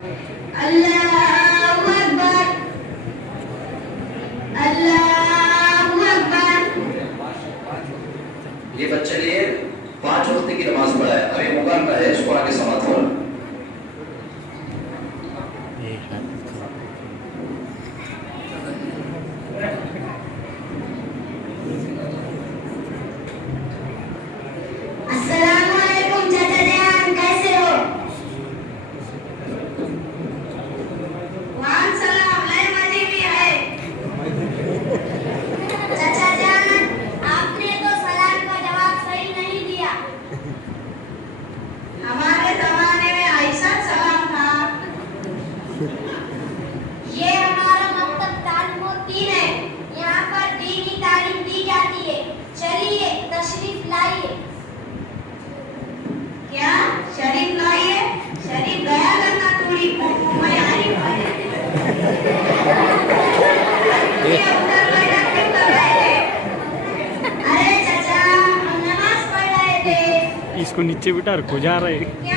अल्लाहु अकबर, अल्लाहु अकबर। ये बच्चे ने 5 वक्त की नमाज पढ़ा है, अभी मुकाम का है, इसको आगे समाप्त हो। अस्सलामुअलैकुम चाचा जान, कैसे हो? वान सलाम, मैं मजे में है। चाचा जान, आपने तो सलाम का जवाब सही नहीं दिया। हमारे जमाने में ऐसा सलाम था। ये हमारा मकतब तालीमुद्दीन है, यहाँ पर दीनी तालीम दी जाती है। चलिए तशरीफ लाइए। क्या शरीफ लाइए? शरीफ गया करना थोड़ी मैं आई उधर बैठा क्यों कर रहे थे? अरे चाचा, हम नमाज पढ़ रहे थे। इसको नीचे बिठा रखो, जा रहे क्या